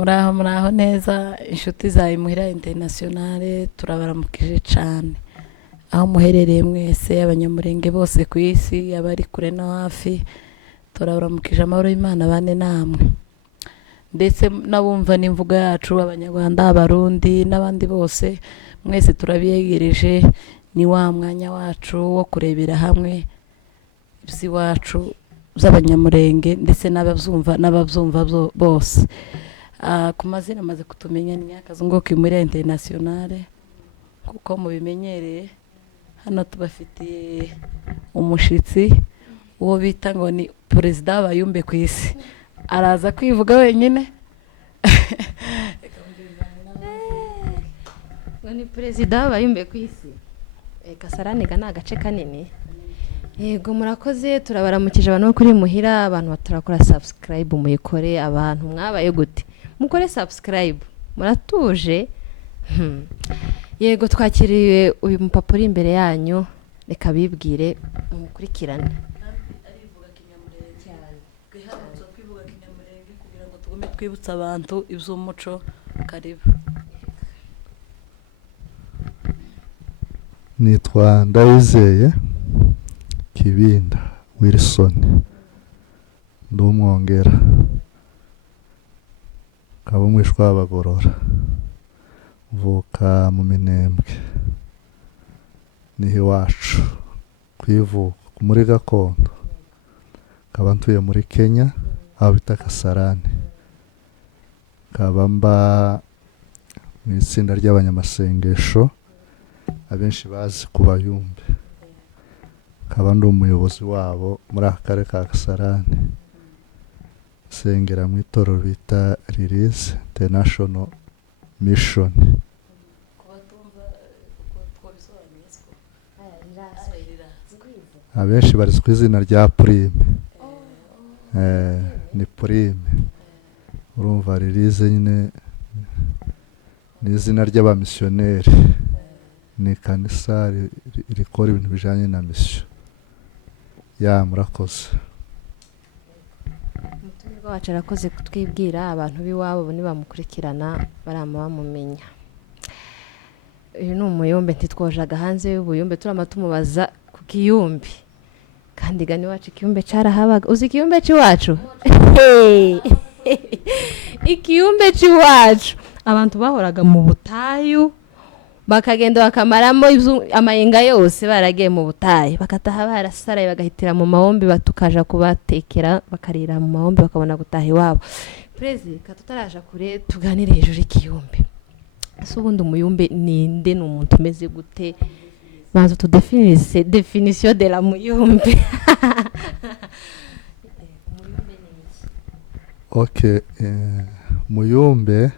muraho neza inshuti za Imuhira Internationale turabaramukije cyane aho muherereye mwese abanyamurenge bose ku isi abari kure no hafi turabaramukije amahoro y'Imana bane namwe ndetse nabumva n'imvuga yacu abanyarwanda abarundi n'abandi bose mwese turabiyegereje ni wa mwanya wacu wo kurebera hamwe iby'iwacu z'abanyamurenge ndetse n'ababyumva bose. Ku mazina amaze kutumenya ni Nyakazungu Imuhira Internationale kuko mubimenyereye hano tubafitiye umushitsi uwo bita ngo ni perezida w'abayumbe ku isi araza kwivuga wenyine. Ni perezida w'abayumbe ku isi Kasarani ga nagace kanini. Yego murakoze turabaramukije abantu bo kuri Muhira abantu batarakora subscribe muyikore abantu mwabaye gute mukore subscribe muratuje. Yego twakiriye uyu mupapa uri imbere yanyu reka bibwire mukurikirane. Arivuga kinyamurenge cyane kwiharutsa kwivuga kinyamurenge kugira ngo tugume twibutsa abantu iby'umuco karibu. Nitwa Ndayizeye Kibinda Wilson ndi umwongera nkaba umwishwa w'abagorora mvuka mu Minembwe niho iwacu kwivuka muri gakondo nkaba ntuye muri Kenya aho bita Kasarani nkaba mba mu itsinda ry'abanyamasengesho abenshi bazi ku Bayumbe nkaba ndi umuyobozi wabo muri aka karere ka Kasarani sengera mu itorero bita Release International Mission. Abenshi bari ku izina rya Prime. Ni Prime urumva Release nyine ni izina ry'abamisiyoneri ni kanisa rikora ibintu bijanye na mission ya murakoze. Umutumirwa wacu arakoze kutwibwira abantu biwabo ni bamukurikirana barama bamumenya. Uyu ni umuyumbe ntitwojaga hanze y'ubuyumbe turama tumubaza ku kiyumbi kandi gani wacu kiyumbe carahabaga uzi kiyumbe ciwacu ikiyumbe ciwacu abantu bahoraga mu butayu bakagenda bakamaramo amayenga yose baragiye mu butayu bakataha barasaraye bagahitira mu mahombi batukaja kubatekera bakarira mu mahombi bakabona gutaha iwabo. Perezida tutaraja kure tuganire hejuru y'ikiyumbe ese ubundi umuyumbe ninde ni umuntu umeze gute banza tudefinise definition de la muyumbe. Okay, muyumbe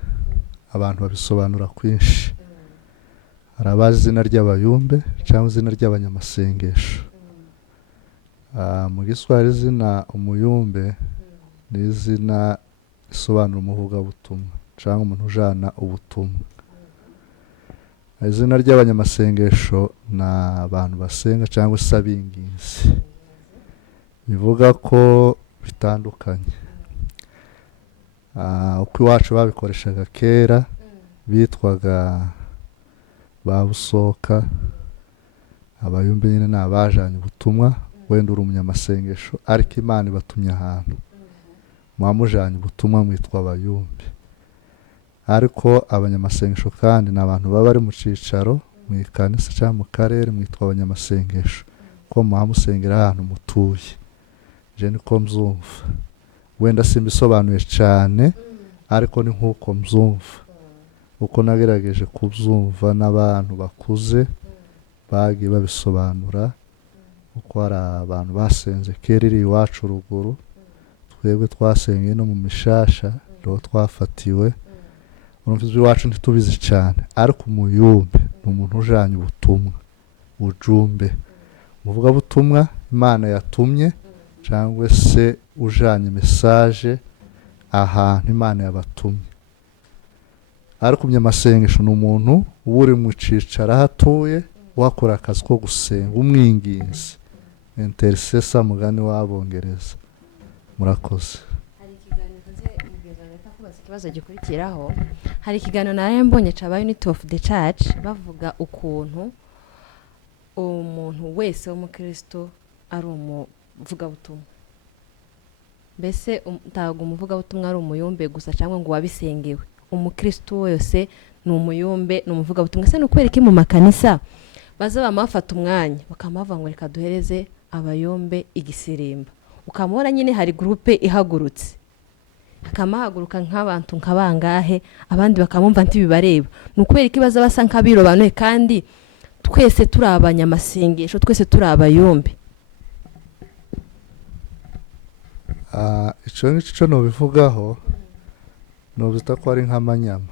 abantu babisobanura kwinshi hari abazi izina ry'abayumbe cyangwa izina ry'abanyamasengesho. Mu Giswahili izina umuyumbe ni izina risobanura umuvugabutumwa cyangwa umuntu ujana ubutumwa. Izina ry'abanyamasengesho ni abantu basenga cyangwa se abinginzi bivuga ko bitandukanye. Uko iwacu babikoreshaga kera bitwaga ba Busoka abayumbe nyine ni abajanye ubutumwa wenda uri umunyamasengesho ariko Imana ibatumye ahantu mwamujanye ubutumwa mwitwa abayumbe. Ariko abanyamasengesho kandi ni abantu baba bari mu cicaro mu ikanisa cyangwa mu karere mwitwa abanyamasengesho ko mwamusengera ahantu mutuye. Je niko mzumva wenda simbisobanuye cyane ariko ni nkuko mzumva uko nagerageje kubyumva n'abantu bakuze bagiye babisobanura uko hari abantu basenze kera iri iwacu ruguru twebwe twasengeye no mu Mishasha rero twafatiwe urumva iwacu ntitubizi cyane ariko umuyumbe ni umuntu ujanye ubutumwa ujumbe muvuga butumwa Imana yatumye cyangwa se ujanye message ahantu Imana yabatumye. Ariko umunyamasengesho ni umuntu uri mu cicaro hatuye wakora akazi ko gusenga umwinginzi intercessor mugani w'Abongereza. Murakoze. Hari ikiganiro nze mugeza leta kubaza ikibazo gikurikiraho hari ikiganiro nawe mbonye caba Unity of the Church bavuga ukuntu umuntu wese w'umukristo ari umuvugabutumwa. Mbese ntabwo umuvugabutumwa ari umuyumbe gusa cyangwa ngo wabisengewe. Umukristo wese ni umuyumbe, ni umuvugabutumwa. Se nukwereke mu makanisa baza bamafata umwanya bakamava ngo reka duhereze abayombe igisirimba. Ukamubona nyine hari groupe ihagurutse. Akamahaguruka nk'abantu nkabangahe abandi bakamumva ntibibareba. Nukwereke baza basa nkabirobanuye kandi twese turi abanyamasengesho, twese turi abayombe. Ico ngicyo no bivugaho no bita ko ari nk'amanyama.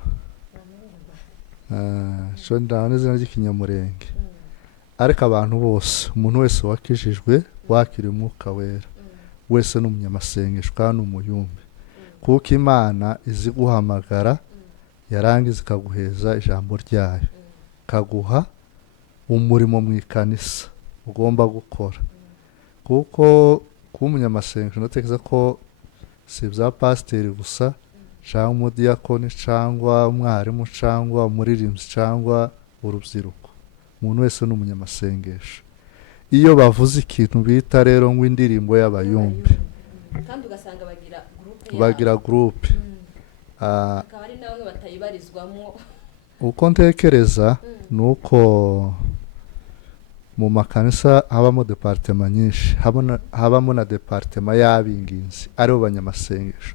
Cyo ndana izina ry'ikinyamurenge. Ariko abantu bose, umuntu wese wakijijwe wakiriye umwuka wera wese n'umunyamasengesho kandi umuyumbe. Kuko Imana izi guhamagara yarangiza ikaguheza ijambo ryayo, kaguha umurimo mu ikanisa ugomba gukora. Kuko kuba umunyamasengesho ndatekereza ko si bya pasiteri gusa cyangwa umudiyakoni cyangwa umwarimu cyangwa umuririmbyi cyangwa urubyiruko. Umuntu wese ni umunyamasengesho. Iyo bavuze ikintu bita rero ngo indirimbo y'abayumbe kandi ugasanga bagira groupe akaba ari nawe batayibarizwamo. Uko ntekereza nuko mu makanisa habamo departement nyinshi, habamo na departement y'abinginzi aribo banyamasengesho.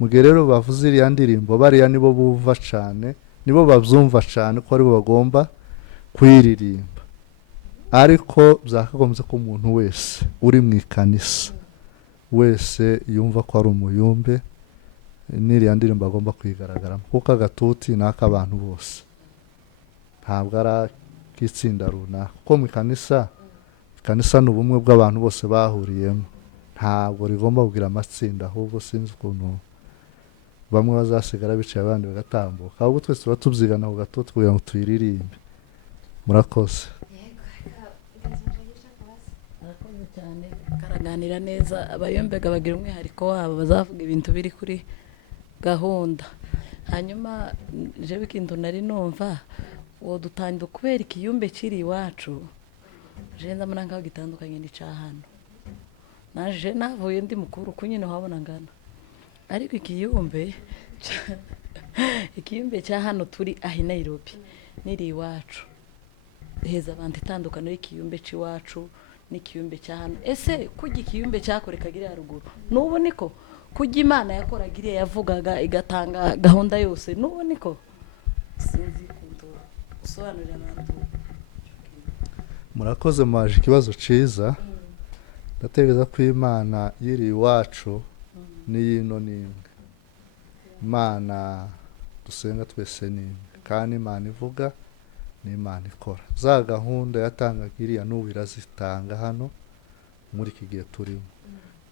Mugihe rero bavuze iriya ndirimbo bariya nibo bumva cyane, nibo babyumva cyane ko aribo bagomba kwiririmba. Ariko byakagombye ko umuntu wese uri mu ikanisa wese yumva ko ari umuyumbe n'iriya ndirimbo agomba kwigaragaramo. Kuko agatuti ni ak'abantu bose, ntabwo ari ak'itsinda runaka. Kuko mu ikanisa ni ubumwe bw'abantu bose bahuriyemo, ntabwo rigomba kugira amatsinda. Ahubwo sinzi ukuntu bamwe bazasigara bicaye abandi bagatambuka, ahubwo twese tuba tubyigana ku gatuti kugira ngo tuyiririmbe. Murakoze. cyane karaganira neza. Abayombega bagira umwihariko wabo, bazavuga ibintu biri kuri gahunda. Hanyuma jewe ikintu nari numva uwo dutangiye kubera ikiyumbe kiri iwacu je ndamana ngaho gitandukanye n'icahano. Naje navuye ndi mukuru kunyine wabona ngana, ariko ikiyumbe cya hano turi ahi Nairobi niri iwacu heza abantu itandukano y'ikiyumbe cy'iwacu n'ikiyumbe cya hano. Ese kujya ikiyumbe cyakorekagira haruguru nubu niko kujya Imana yakoragiriye yavugaga igatanga gahunda yose nubu niko? Sinzi kuntu usobanurira abantu. Murakoze, maje ikibazo ciza. Ndatekereza ko Imana yiri iwacu n'iyino n'imwe. Imana dusenga twese n'imwe kandi Imana ivuga ni Imana ikora. Za gahunda yatangagiriya n'ubu irazitanga hano muri iki gihe turimo.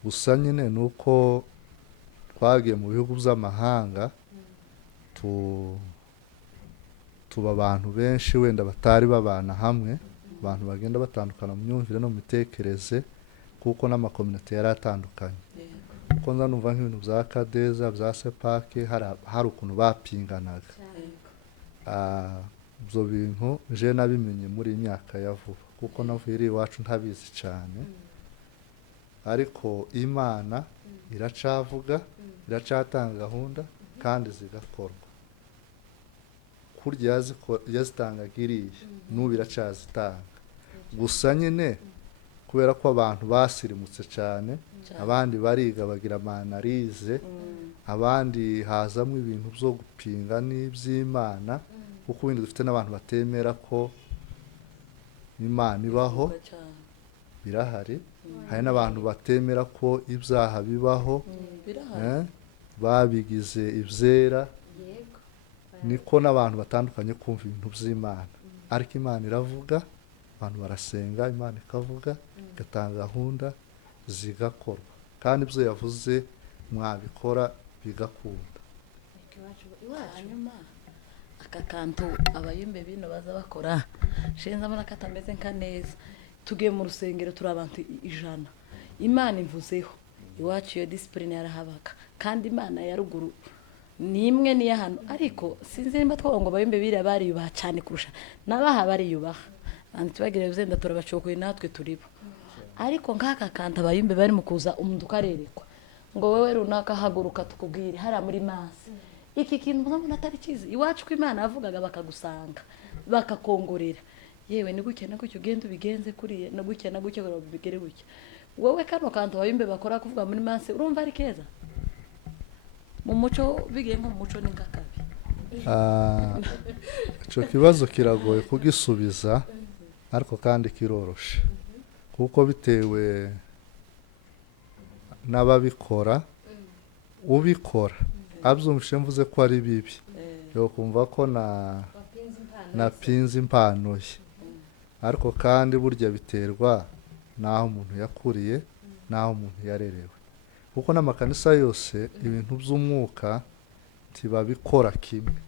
Gusa nyine nuko twagiye mu bihugu by'amahanga tuba abantu benshi wenda batari babana hamwe, abantu bagenda batandukana mu myumvire no mu mitekerereze kuko n'amakomunite yari atandukanye. Kuko nza numva nk'ibintu bya Kadeza bya Sepake hari ukuntu bapinganaga. Ibyo bintu je nabimenye muri imyaka ya vuba kuko navuye iri iwacu ntabizi cyane. Ariko Imana iracavuga, iracatanga gahunda kandi zigakorwa. Kurya yazitangagiriye n'ubu iracazitanga. Gusa nyine kubera ko abantu basirimutse cyane, abandi bariga bagira amanalize, abandi hazamo ibintu byo gupinga n'iby'Imana, kuko ibindi dufite n'abantu batemera ko Imana ibaho, birahari. Hari n'abantu batemera ko ibyaha bibaho, babigize ibyera. Niko n'abantu batandukanye kumva ibintu by'Imana. Ariko Imana iravuga, abantu barasenga, Imana ikavuga, igatanga gahunda zigakorwa. Kandi ibyo yavuze mwabikora bigakunda. Hanyuma aka kantu abayumbe bino baza bakora shenza mbona katameze nka neza. Tugiye mu rusengero turi abantu 100. Imana imvuzeho iwacu iyo discipline yarahabaka, kandi Imana ya ruguru ni imwe niyo hano ariko sinzi nimba twavuga ngo abayumbe biriya bariyubaha cyane kurusha n'abaha bariyubaha abantu tubagire uzenda turabacokoye natwe turibo ariko nk'aka kanta abayumbe bari mu kuza umuntu ukarerekwa ngo wowe runaka haguruka tukubwire hariya muri masi iki kintu mbona atari cyiza iwacu ko Imana yavugaga bakagusanga bakakongorera yewe ni gutya na gutya ugenda ubigenze kuriye na gutya bigere gutya wowe kano kanta abayumbe bakora kuvuga muri masi urumva ari keza mu muco bigiye nko mu muco ni ngakabi icyo kibazo kiragoye kugisubiza ariko kandi kiroroshe kuko bitewe n'ababikora ubikora abyumvishe mvuze ko ari bibi yo kumva ko napinze impano ye ariko kandi burya biterwa n'aho umuntu yakuriye n'aho umuntu yarerewe kuko n'amakanisa yose ibintu by'umwuka ntibabikora kimwe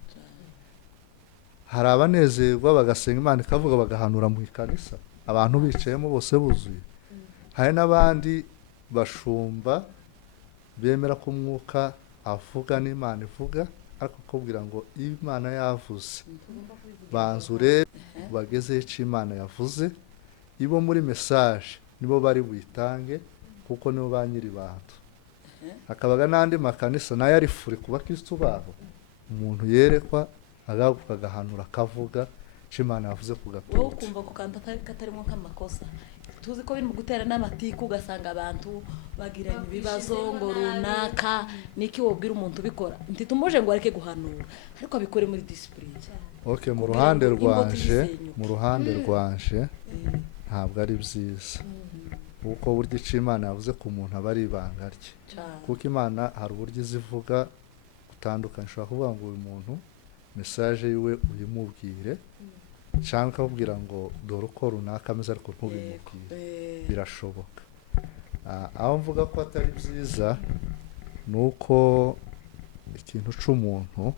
hari abanezerwa bagasenga Imana ikavuga bagahanura mu ikanisa abantu bicayemo bose buzuye hari n'abandi bashumba bemera ko umwuka avuga n'Imana ivuga ariko kubwira ngo Imana yavuze banza urebe bagezeho icyo Imana yavuze ibo muri message nibo bari buyitange kuko nibo ba nyiri bantu hakabaga n'andi makanisa nayo ari fure ku bakristo babo umuntu yerekwa agahaguruka agahanura akavuga icyo Imana yavuze ku wowe gatuti ukumva ko kanta katarimo nk'amakosa tuzi ko biri mu gutera n'amatiku ugasanga abantu bagiranye ibibazo ngo runaka niki wobwira umuntu ubikora ntitumuje ngo areke guhanura ariko abikore muri discipline okay mu ruhande rwanje ntabwo ari byiza kuko burya icyo Imana yavuze ku muntu aba ari ibanga rye kuko Imana hari uburyo izivuga utandukanye ushobora kuvuga ngo uyu muntu message yiwe uyimubwire cyangwa ukabwira ngo dore uko runaka ameze ariko ntubimubwire birashoboka aho mvuga ko atari byiza ni uko ikintu c'umuntu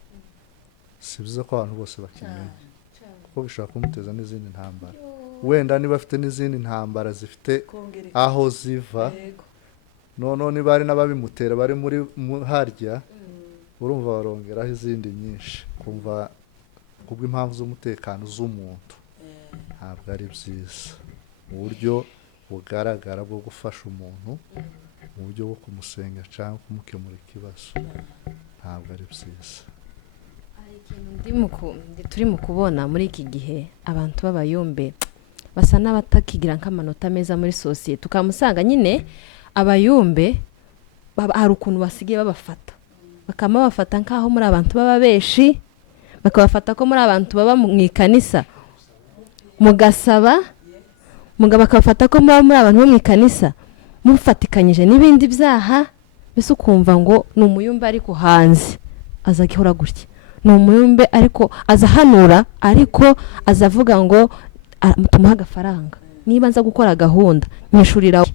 si byiza ko abantu bose bakimenya kuko bishobora kumuteza n'izindi ntambara wenda niba afite n'izindi ntambara zifite aho ziva none niba ari n'ababimutera bari muri harya urumva barongeraho izindi nyinshi kumva kubw'impamvu z'umutekano z'umuntu ntabwo ari byiza mu buryo bugaragara bwo gufasha umuntu mu buryo bwo kumusenga cyangwa kumukemura ikibazo ntabwo ari byiza turi mu kubona muri iki gihe abantu b'abayumbe basa n'abatakigira nk'amanota meza muri sosiyete tukamusanga nyine abayumbe hari ukuntu basigaye babafata bakaba babafata nk'aho muri abantu baba benshi bakabafata ko muri abantu baba mu ikanisa mugasaba bakabafata ko muba muri abantu bo mu ikanisa mufatikanyije n'ibindi byaha mbese ukumva ngo ni umuyumbe ariko hanze aza gihora gutya ni umuyumbe ariko aza hanura ariko aza avuga ngo tumuha agafaranga niba nza gukora gahunda nyishurira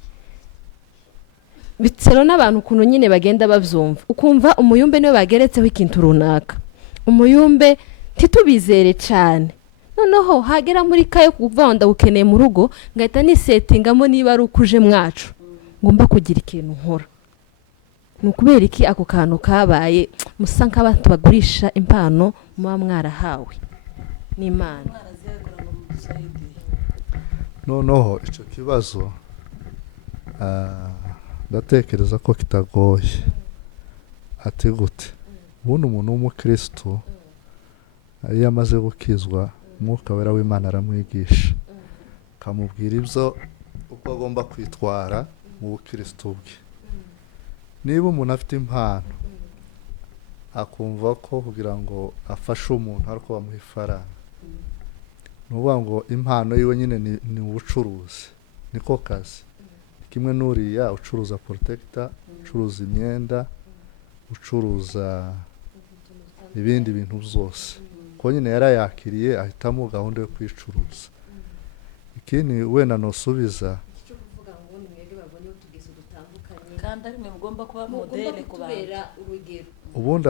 bitsero n'abantu ukuntu nyine bagenda babyumva ukumva umuyumbe niwe bageretseho ikintu runaka umuyumbe ntitubizere cyane noneho hagera muri kayo kuvuga ngo ndagukeneye mu rugo ngahita nisetingamo niba ari ukuje mwacu ngomba kugira ikintu nkora ni ukubera iki ako kantu kabaye musa nk'abantu bagurisha impano muba mwarahawe n'Imana noneho icyo kibazo ndatekereza ko kitagoye ati gute ubundi umuntu w'umukristo iyo amaze gukizwa umwuka wera w'Imana aramwigisha akamubwira ibyo uko agomba kwitwara mu bukristo bwe niba umuntu afite impano akumva ko kugira ngo afashe umuntu ariko bamuha ifaranga ni ukuvuga ngo impano yiwe nyine ni ubucuruzi niko kazi kimwe n'uriya ucuruza protector ucuruza imyenda ucuruza ibindi bintu byose ko nyine yarayakiriye ahitamo gahunda yo kwicuruza ikindi wenda nosubiza kandi ari mwe mugomba kuba modele ku bantu ubundi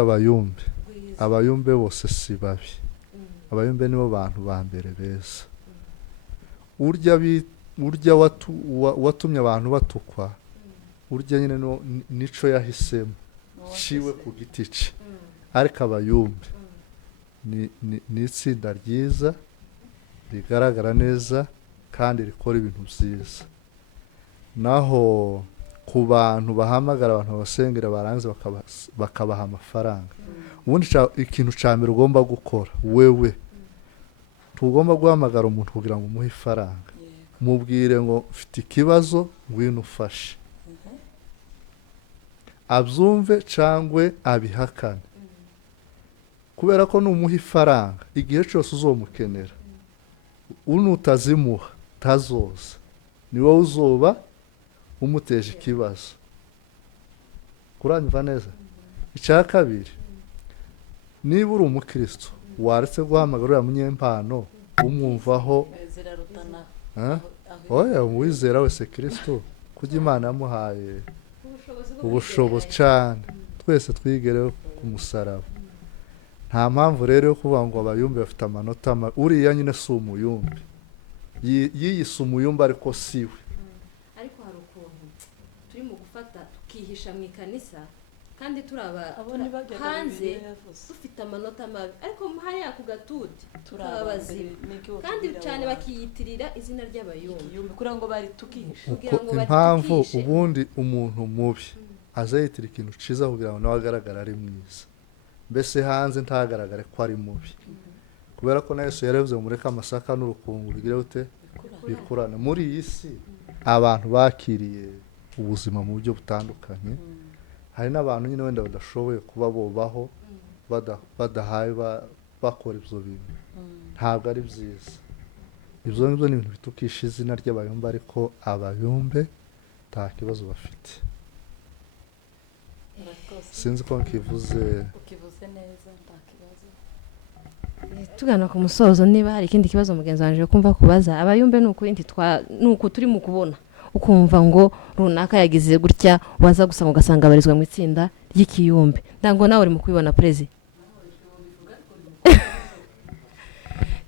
abayumbe bose si babi abayumbe nibo bantu ba mbere beza urya watumye abantu batukwa urya nyine nico yahisemo ciwe ku giti ce ariko abayumbe ni itsinda ryiza rigaragara neza kandi rikora ibintu byiza. Naho ku bantu bahamagara abantu babasengera barangiza bakabaha amafaranga, ubundi ikintu cya mbere ugomba gukora wewe, tugomba guhamagara umuntu kugira ngo umuhe ifaranga, mubwire ngo mfite ikibazo ngwino ufashe, abyumve cyangwa abihakane, kubera ko numuha ifaranga igihe cyose uzomukenera, unutazimuha tazoza, ni wowe uzoba umuteje ikibazo. Kuranyumva neza? Icya kabiri, niba uri umukristo waretse guhamagara uriya munyempano umwumvaho, oya umwizera wese Kristo kujya Imana yamuhaye ubushobozi cyane, twese twigereho ku musaraba. Nta mpamvu rero yo kuvuga ngo abayumbe bafite amanota uriya nyine si umuyumbe, yiyise umuyumbe ariko siwe. Ariko hari ukuntu turi mu gufata tukihisha mu ikanisa kandi hanze dufite amanota mabi, ariko hariya ku gatuti turabazima kandi cyane bakiyitirira izina ry'abayumbe kugira ngo bari tukihisha. Impamvu ubundi umuntu mubi azayitira ikintu ciza kugira ngo nawe agaragara ari mwiza, mbese hanze ntagaragare ko ari mubi, kubera ko na Yesu yaravuze ngo mureke amasaka n'urukungu bigire ute bikurana. Muri iyi si abantu bakiriye ubuzima mu buryo butandukanye, hari n'abantu nyine wenda badashoboye kuba bubaho badahaye bakora ibyo bintu, ntabwo ari byiza. Ibyo ngibyo ni ibintu bitukisha izina ry'abayumbe, ariko abayumbe nta kibazo bafite. Sinzi ko nkivuze neza, nta kibazo. Tugana ku musozo, niba hari ikindi kibazo mugenzi wanje kumva kubaza, abayumbe nuko turi mu kubona ukumva ngo runaka yagize gutya, waza gusanga ugasanga abarizwa mu itsinda ry'ikiyumbe, ndango nawe uri mu kubibona Prezi,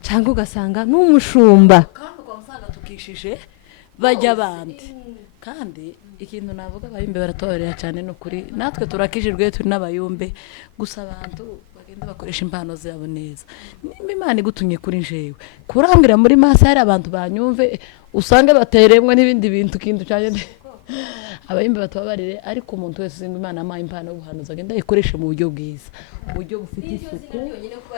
cyangwa ugasanga n'umushumba kandi ugasanga tukishije bajya abandi. Kandi ikintu navuga, abayumbe baratoberera cyane, n'ukuri natwe turakijijwe turi n'abayumbe, gusa abantu bagenda bakoresha impano zabo neza. Nimba Imana igutumye kuri njewe kurambwira muri masa hari abantu banyumve, usange bateremwe n'ibindi bintu kintu cyane abayumbe batabarire, ariko umuntu wese uzinga Imana amaye impano y'ubuhanuzi agenda ayikoresha mu buryo bwiza, uburyo bufite isuku,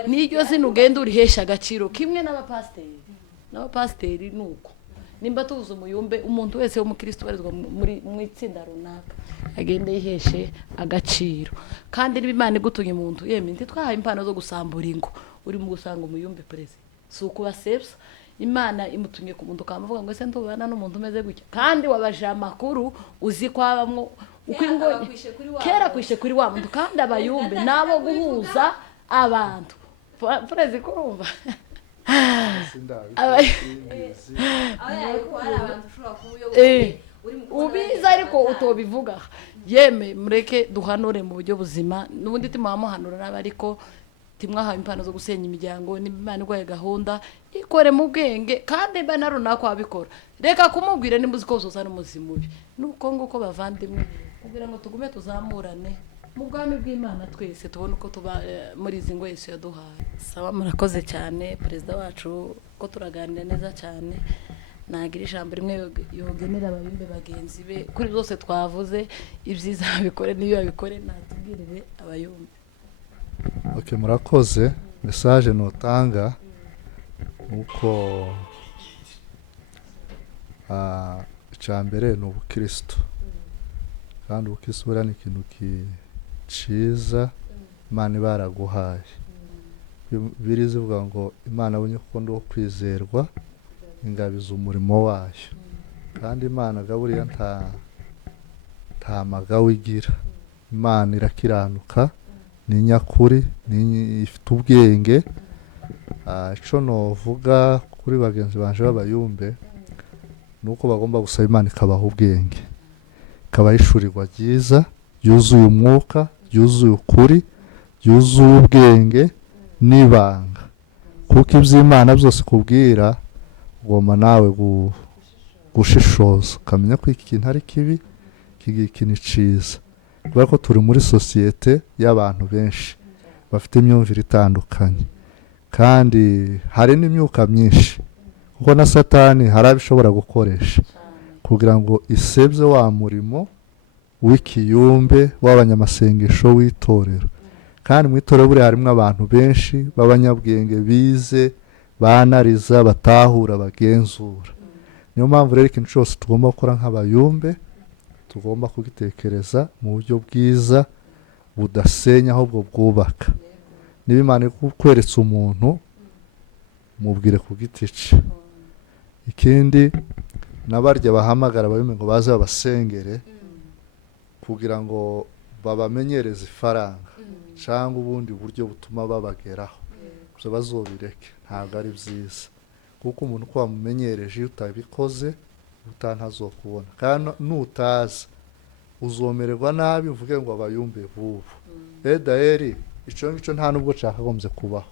n'iryo zina ugenda urihesha agaciro kimwe n'abapasiteri nuko. Nimba tuvuze umuyumbe, umuntu wese w'umukristo barizwa mu itsinda runaka agende yiheshe agaciro. Kandi niba Imana igutumye umuntu, yemwe ntitwahaye impano zo gusambura ingo, uri mu gusanga umuyumbe Prezi, si ukubasebya. Imana imutumye ku muntu ukamuvuga ngo ese ndubana n'umuntu umeze gutya, kandi wabaje amakuru uzi ko abamwo uko ingo kera kwishe kuri wa muntu. Kandi abayumbe nabo guhuza abantu Prezi, kurumva ubiza ariko utobivuga. Yeme mureke duhanure mu buryo buzima, n'ubundi timuhamuhanura nabi, ariko timwahawe impano zo gusenya imiryango. N'Imana igwaye gahunda ikore mu bwenge, kandi mba na runaka wabikora, reka kumubwira nimbuzi ko uzoza n'umuzi mubi. Nuko nguko bavandimwe, kugira ngo tugume tuzamurane mu bwami bw'Imana, twese tubone uko tuba muri izi ngo Yesu yaduhaye. Sawa, murakoze cyane perezida wacu, ko turaganira neza cyane. Nagira ijambo rimwe yogenera abayumbe bagenzi be kuri byose twavuze, ibyiza babikore n'iyo babikore, natubwirire abayumbe. Okay, murakoze. Message notanga uko icambere ni ubukristo, kandi ubukristo buriya ni ikintu ciza Imana baraguhaye. Birizivuga ngo Imana abonye ko ndo kwizerwa ingabiza umurimo wayo, kandi Imana gaburiya nta magawe igira. Imana irakiranuka, ni nyakuri, ni ifite ubwenge. Ico novuga kuri bagenzi banje b'abayumbe nuko bagomba gusaba Imana ikabaha ubwenge, ikabahishurirwa ryiza, yuzuye umwuka, yuzuye ukuri, yuzuye ubwenge n'ibanga, kuko iby'Imana byose kubwira ugomba nawe gushishoza, ukamenya ko iki kintu ari kibi, iki ni cyiza, kubera ko turi muri sosiyete y'abantu benshi. bafite imyumvire itandukanye, kandi hari n'imyuka myinshi, kuko na satani hari abishobora gukoresha kugira ngo isebye wa murimo w'ikiyumbe w'abanyamasengesho w'itorero. Kandi mu itorero buriya harimo abantu benshi b'abanyabwenge bize, banariza, batahura, bagenzura. Niyo mpamvu rero ikintu cyose tugomba gukora nk'abayumbe tugomba kugitekereza mu buryo bwiza budasenya ahubwo bwubaka. Niba Imana ikweretse umuntu, mubwire ku giti cye. Ikindi, n'abarya bahamagara abayumbe ngo baze babasengere kugira ngo babamenyereze ifaranga cyangwa ubundi buryo butuma babageraho, ibyo bazobireke, ntabwo ari byiza, kuko umuntu uko wamumenyereje iyo utabikoze utantazokubona, kandi nutaza uzomererwa nabi, uvuge ngo abayumbe bubu edaheri icyo ngicyo nta nubwo cyakagombye kubaho.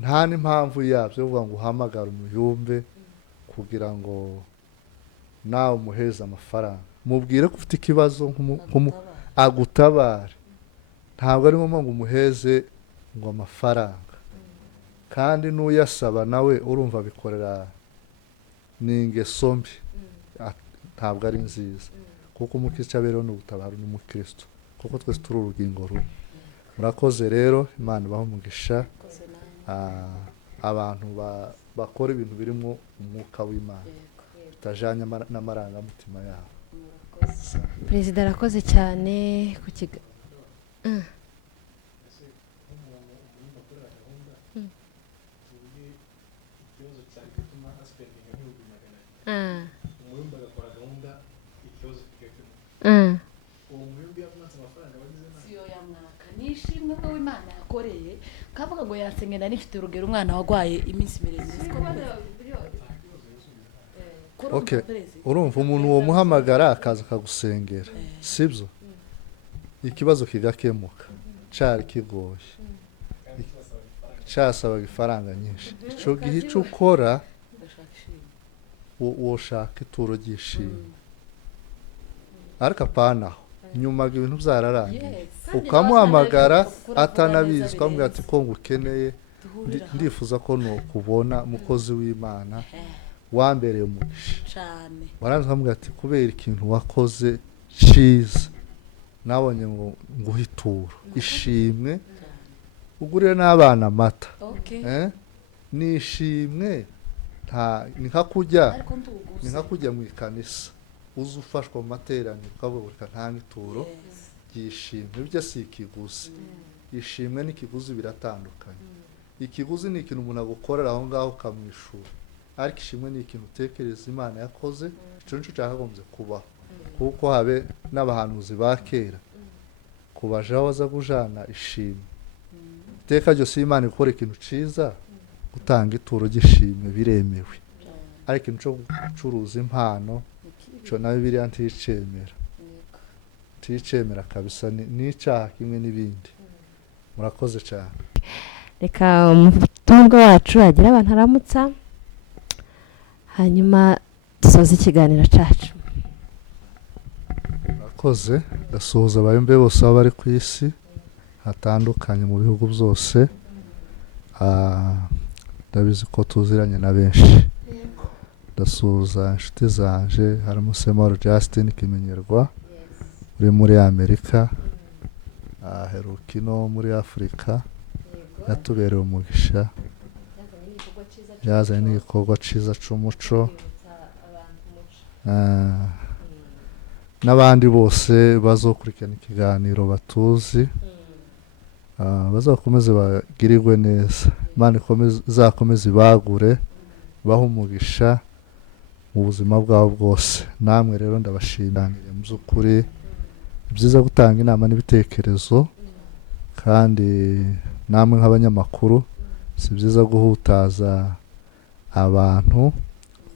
Nta n'impamvu yabyo uvuga ngo uhamagara umuyumbe kugira ngo nawe umuheze amafaranga. Mubwire ko ufite ikibazo agutabare, ntabwo ari ngombwa ngo umuheze ngo amafaranga. Kandi n'uyasaba nawe urumva bikorera n'ingeso mbi, ntabwo ari nziza, kuko umukristo abereho n'ubutabaro n'umukristo, kuko twese turi urugingo rumwe. Murakoze rero, Imana ibahe umugisha, abantu bakora ibintu birimo umwuka w'Imana bitajanye n'amarangamutima yabo. Perezida arakoze cyane ku umuyumbe agakora gahunda ikibazo kigakemura. Uwo muyumbe yavuze amafaranga bagize nabi, siyo yamwaka, nishimwe ko Imana yakoreye, kavuga ngo yasengera nifite urugero umwana wagwaye iminsi miremire. Okay, urumva umuntu wo muhamagara akaza akagusengera, sibyo? Ikibazo kigakemuka, cyari kigoye, cyasabaga ifaranga nyinshi. Icyo gihe icyo ukora woshaka ituro ry'ishimwe, ariko apanaho nyuma ibintu byararangiye ukamuhamagara atanabizi, ukamubwira ati ko ngukeneye, ndifuza ko nokubona mukozi w'Imana wambereye umugisha cyane. waranze ukamubwira ati kubera ikintu wakoze cyiza nabonye ngo nguhe ituro ishimwe, ugurire n'abana amata. Nishimwe, ni nka kujya mu ikanisa uzi ufashwa mu materaniro ukavuga reka ntange ituro ry'ishimwe. Ibyo si ikiguzi, ishimwe n'ikiguzi biratandukanye. Ikiguzi ni ikintu umuntu agukorera aho ngaho ukamwishura, ariko ishimwe ni ikintu utekereza Imana yakoze. Icyo nicyo cyakagombye kubaho, kuko habe n'abahanuzi ba kera kubajaho baza gujana ishimwe. Iteka ryose Imana ikora ikintu ciza, gutanga ituro ry'ishimwe biremewe, ariko ikintu cyo gucuruza impano cyo na Bibiliya nticemera kabisa, n'icyaha kimwe n'ibindi. Murakoze cyane. reka umutungo wacu agira abantu aramutsa, hanyuma dusoza ikiganiro cyacu. Murakoze, ndasuhuza abayumbe bose baba bari ku isi hatandukanye mu bihugu byose. Ndabizi ko tuziranye na benshi. Ndasuhuza inshuti zanje, harimo Semoro Justin Kimenyerwa uri muri Amerika, Herukino muri Afurika, yatubereye umugisha, yazanye n'igikorwa cyiza cy'umuco, n'abandi bose bazokurikirana ikiganiro batuzi, bazakomeze bagirirwe neza. Imana izakomeze ibagure, bahe umugisha mu buzima bwabo bwose. Namwe rero ndabashimira mu by'ukuri, ni byiza gutanga inama n'ibitekerezo, kandi namwe nk'abanyamakuru si byiza guhutaza abantu,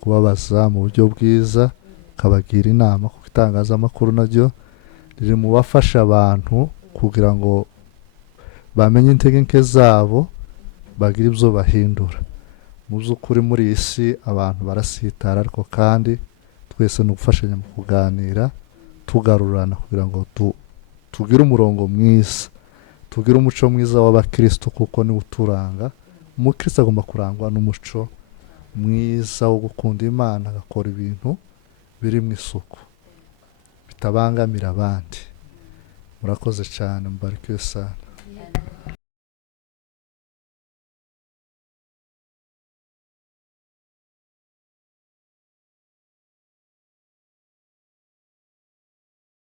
kubabaza mu buryo bwiza, kabagira inama, kuko itangazamakuru naryo riri mu bafasha abantu kugira ngo bamenye intege nke zabo, bagire ibyo bahindura. Mu by'ukuri muri iyi si abantu barasitara, ariko kandi twese ni ugufashanya mu kuganira tugarurana kugira ngo tugire umurongo mwiza, tugire umuco mwiza w'abakristo kuko niwo uturanga. Umukristo agomba kurangwa n'umuco mwiza wo gukunda Imana, agakora ibintu biri mu isuku bitabangamira abandi. Murakoze cyane, mubarikiwe sana.